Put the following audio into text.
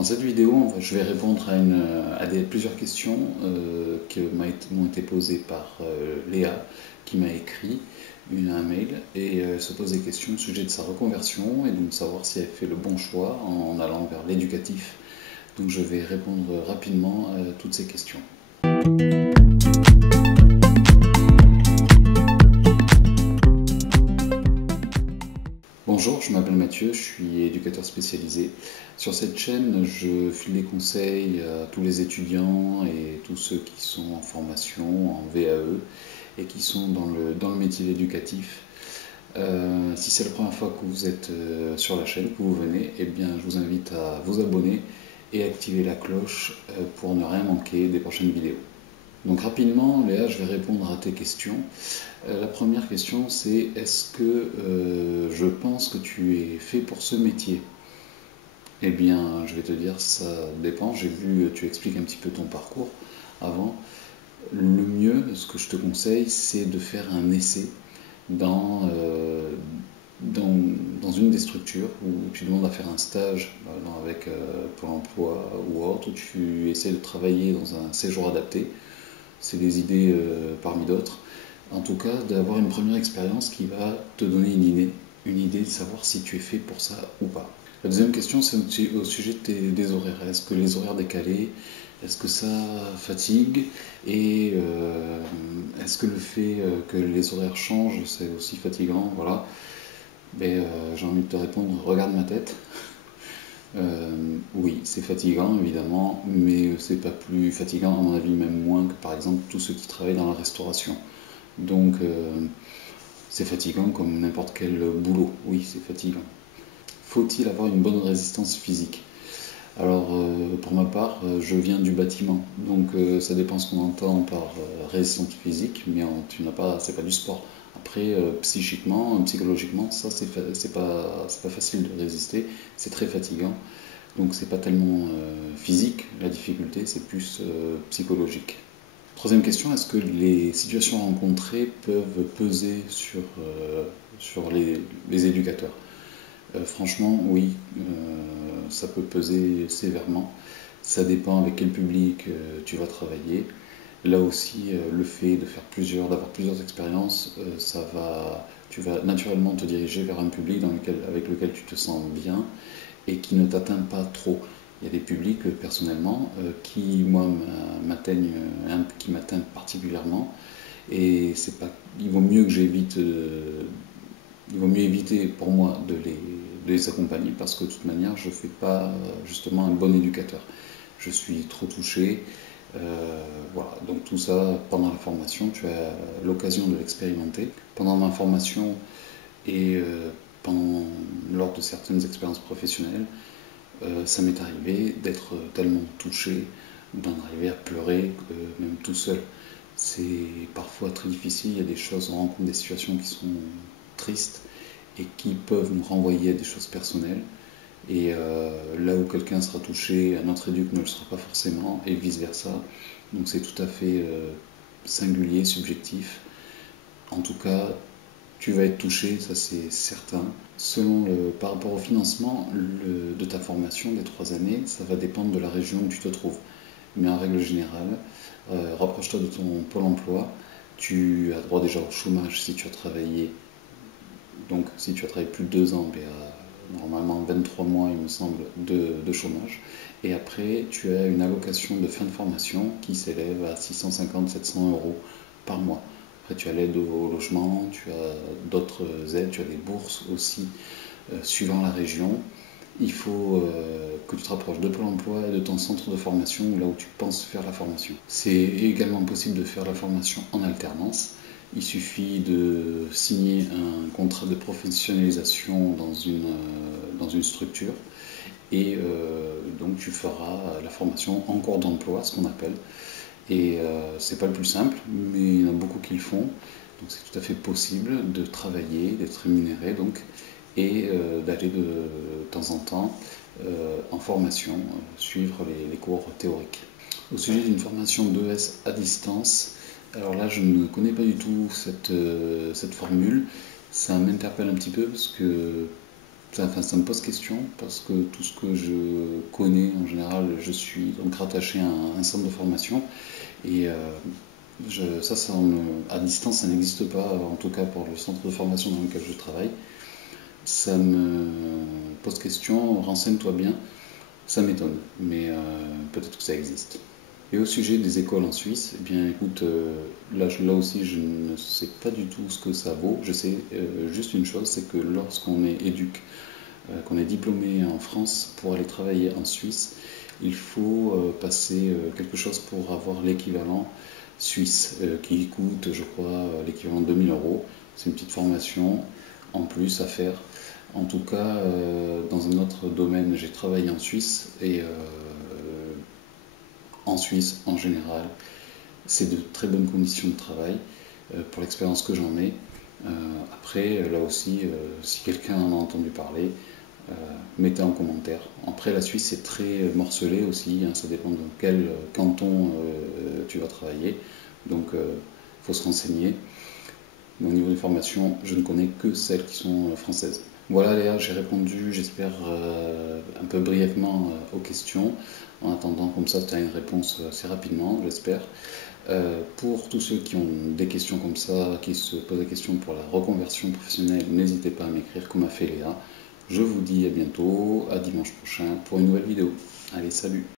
Dans cette vidéo, je vais répondre à plusieurs questions qui m'ont été posées par Léa, qui m'a écrit un mail et se pose des questions au sujet de sa reconversion et donc savoir si elle fait le bon choix en allant vers l'éducatif. Donc je vais répondre rapidement à toutes ces questions. Bonjour, je m'appelle Mathieu, je suis éducateur spécialisé. Sur cette chaîne, je file des conseils à tous les étudiants et tous ceux qui sont en formation, en VAE et qui sont dans le métier éducatif. Si c'est la première fois que vous êtes sur la chaîne, que vous venez, eh bien, je vous invite à vous abonner et activer la cloche pour ne rien manquer des prochaines vidéos. Donc rapidement, Léa, je vais répondre à tes questions. La première question, c'est est-ce que je pense que tu es fait pour ce métier? Eh bien, je vais te dire, ça dépend. J'ai vu, tu expliques un petit peu ton parcours avant. Le mieux, ce que je te conseille, c'est de faire un essai dans une des structures où tu demandes à faire un stage avec Pôle emploi ou autre, où tu essaies de travailler dans un séjour adapté. C'est des idées parmi d'autres. En tout cas, d'avoir une première expérience qui va te donner une idée de savoir si tu es fait pour ça ou pas. La deuxième question, c'est au sujet des horaires. Est-ce que les horaires décalés, est-ce que ça fatigue? Et est-ce que le fait que les horaires changent, c'est aussi fatigant? Voilà. Mais j'ai envie de te répondre, regarde ma tête. Oui, c'est fatigant évidemment, mais c'est pas plus fatigant, à mon avis, même moins que par exemple tous ceux qui travaillent dans la restauration. Donc c'est fatigant comme n'importe quel boulot, oui, c'est fatigant. Faut-il avoir une bonne résistance physique? Alors pour ma part, je viens du bâtiment, donc ça dépend ce qu'on entend par résistance physique, mais c'est pas du sport. Après, psychiquement, psychologiquement, ça c'est pas facile de résister, c'est très fatigant. Donc c'est pas tellement physique la difficulté, c'est plus psychologique. Troisième question, est-ce que les situations rencontrées peuvent peser sur les éducateurs? Franchement, oui, ça peut peser sévèrement. Ça dépend avec quel public tu vas travailler. Là aussi, le fait d'avoir plusieurs expériences, tu vas naturellement te diriger vers un public avec lequel tu te sens bien et qui ne t'atteint pas trop. Il y a des publics, personnellement, qui, moi, m'atteignent particulièrement. Et il vaut mieux que il vaut mieux éviter pour moi de les accompagner parce que de toute manière, je ne fais pas justement un bon éducateur. Je suis trop touché. Voilà, donc tout ça, pendant la formation, tu as l'occasion de l'expérimenter. Pendant ma formation et lors de certaines expériences professionnelles, ça m'est arrivé d'être tellement touché, d'en arriver à pleurer, même tout seul. C'est parfois très difficile, il y a des choses, on rencontre des situations qui sont tristes et qui peuvent nous renvoyer à des choses personnelles. Et là où quelqu'un sera touché, un autre éduc ne le sera pas forcément, et vice-versa. Donc c'est tout à fait singulier, subjectif. En tout cas, tu vas être touché, ça c'est certain. Par rapport au financement de ta formation des 3 années, ça va dépendre de la région où tu te trouves. Mais en règle générale, rapproche-toi de ton pôle emploi. Tu as droit déjà au chômage si tu as travaillé. Donc si tu as travaillé plus de 2 ans, normalement 23 mois il me semble de chômage. Et après tu as une allocation de fin de formation qui s'élève à 650-700 euros par mois. Après tu as l'aide au logement, tu as d'autres aides, tu as des bourses aussi suivant la région. Il faut que tu te rapproches de Pôle emploi et de ton centre de formation, là où tu penses faire la formation. C'est également possible de faire la formation en alternance. Il suffit de signer un contrat de professionnalisation dans une structure et donc tu feras la formation en cours d'emploi, ce qu'on appelle. Et c'est pas le plus simple, mais il y en a beaucoup qui le font. Donc c'est tout à fait possible de travailler, d'être rémunéré donc, et d'aller de temps en temps en formation, suivre les cours théoriques. Au sujet d'une formation d'ES à distance, alors là je ne connais pas du tout cette formule, ça m'interpelle un petit peu parce que ça me pose question parce que tout ce que je connais en général, je suis donc rattaché à un centre de formation et à distance, ça n'existe pas, en tout cas pour le centre de formation dans lequel je travaille. Ça me pose question, renseigne-toi bien, ça m'étonne, mais peut-être que ça existe. Et au sujet des écoles en Suisse, eh bien écoute, là aussi je ne sais pas du tout ce que ça vaut. Je sais juste une chose, c'est que lorsqu'on est qu'on est diplômé en France pour aller travailler en Suisse, il faut passer quelque chose pour avoir l'équivalent suisse, qui coûte, je crois, l'équivalent de 2000 euros. C'est une petite formation en plus à faire. En tout cas, dans un autre domaine, j'ai travaillé en Suisse et en Suisse, en général, c'est de très bonnes conditions de travail pour l'expérience que j'en ai. Après, là aussi, si quelqu'un en a entendu parler, euh, mettez en commentaire. Après, la Suisse est très morcelée aussi, hein, ça dépend de quel canton tu vas travailler. Donc, il faut se renseigner. Mais au niveau des formations, je ne connais que celles qui sont françaises. Voilà Léa, j'ai répondu, j'espère, un peu brièvement aux questions. En attendant, comme ça, tu as une réponse assez rapidement, j'espère. Pour tous ceux qui ont des questions comme ça, qui se posent des questions pour la reconversion professionnelle, n'hésitez pas à m'écrire comme a fait Léa. Je vous dis à bientôt, à dimanche prochain pour une nouvelle vidéo. Allez, salut!